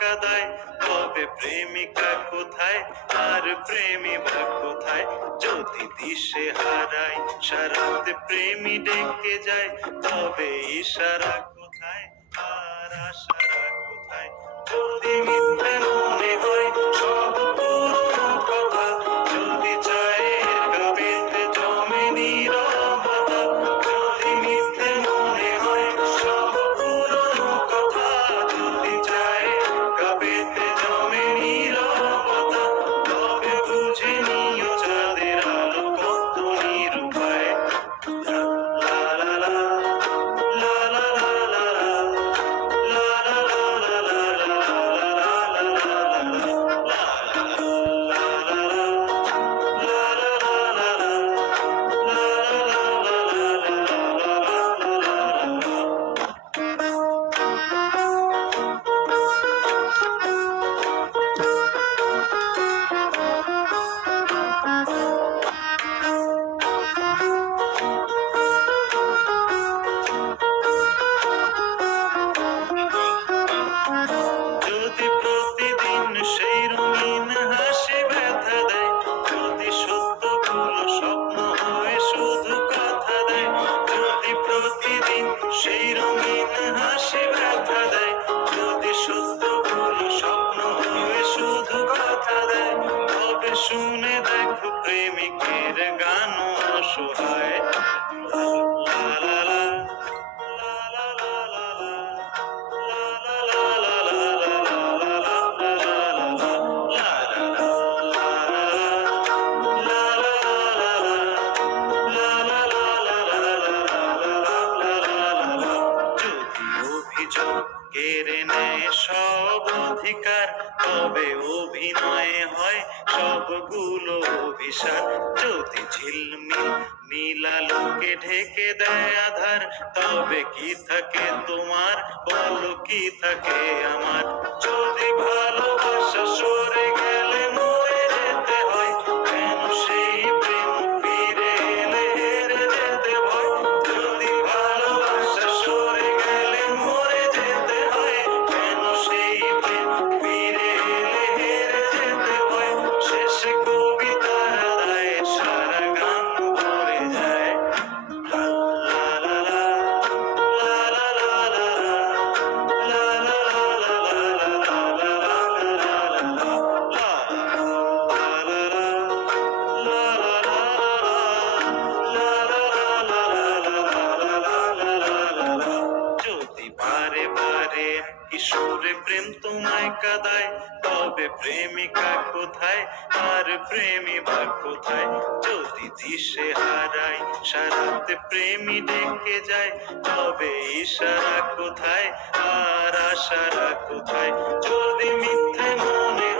কাঁদায়, তবে প্রেমিকা কোথায় আর প্রেমী বা কোথায়? যদি দিশে হারায় সারাতে প্রেমী ডেকে যায়, তবে ইশারা কোথায় আর আশারা কোথায়? যদি মিথ্যে মনে হয় সব পুরনো কথা, যদি চায়ের কাপেতে জমে নীরবতা, যদি মিথ্যে মনে হয় সব পুরনো কথা, যদি চায়ের কাপেতে জমে নীরবতা, তবে বুঝে নিও চাঁদের আলো কত নিরুপায়। লা লা লা লা লা লা যদি প্রতিদিন সেই রঙিন হাসি ব্যথা দেয়, যদি সত্যগুলো স্বপ্ন হয়ে শুধু কথা দেয়, যদি প্রতিদিন সেই রঙিন হাসি ব্যথা দেয়, যদি সত্যগুলো স্বপ্ন হয়ে শুধু কথা দেয়, তবে শুনে দেখো প্রেমিকের গান অসহায়। লা লা লা লা লা লা কেড়ে নেয় সব অধিকার, তবে অভিনয়ে হয় সবগুলো অভিশাপ। যদি ঝিলমিল নীলালোকে ঢেকে দেয় আধার, তবে কি থাকে তোমার, বলো কি থাকে আমার? যদি ভালোবাসা সরে গেলে মরে যেতে হয়, কেন সেই প্রেম ফিরে এলে হেরে যেতে ভয়? যদি ভালোবাসা সরে গেলে মরে যেতে হয়, কেন সেই প্রেম ফিরে এলে হেরে যেতে ভয়? শেষে কবিতার আদায় সারা গান ভরে যায়। লা লা লা লা লা লা লা যদি বারে বারে কিশোরে প্রেম তোমায় কাঁদায়, তবে প্রেমিকা কোথায় আর প্রেমী বা কোথায়? যদি দিশে হারায় সারাতে প্রেমী ডেকে যায়, তবে ইশারা কোথায় আর আশারা কোথায়? যদি মিথ্যে মনে